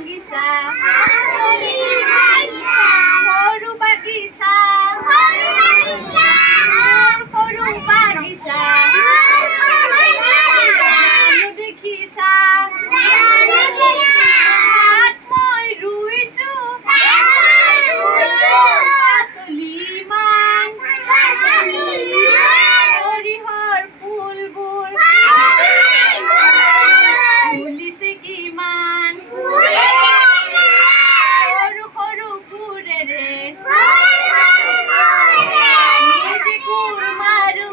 বাগিচা সৰু বাগিচা সৰু বাগিচা দেখিছা মই ৰুইছো পাচলি মান সৰিয়হৰ ফুলবোৰ ফুলিছে কিমান সৰু সৰু কোৰেৰে নিজে কোৰ মাৰো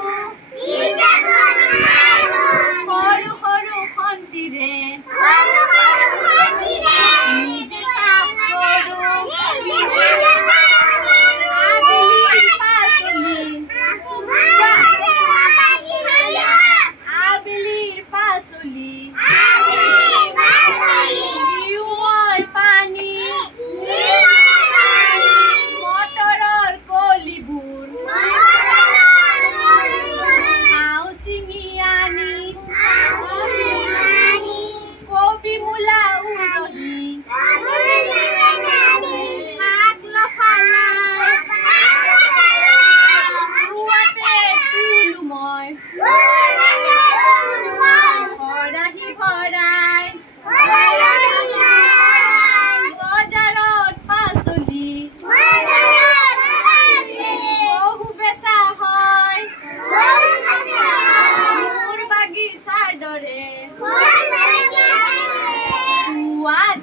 সৰু সৰু খন্তিৰে নিজে চাফ কৰো আবেলিৰ পাচলি দিওঁ মই পানী মটৰৰ কলিবোৰ খাওঁ চিঙি আনি কবি মূলা উৰহি শাক নফালাই পুৱাতে তুলো মই খৰাহি ভৰাই বজাৰত পাচলি বহু বেচা হয় মোৰ বাগিচাৰ দৰে সোৱাদ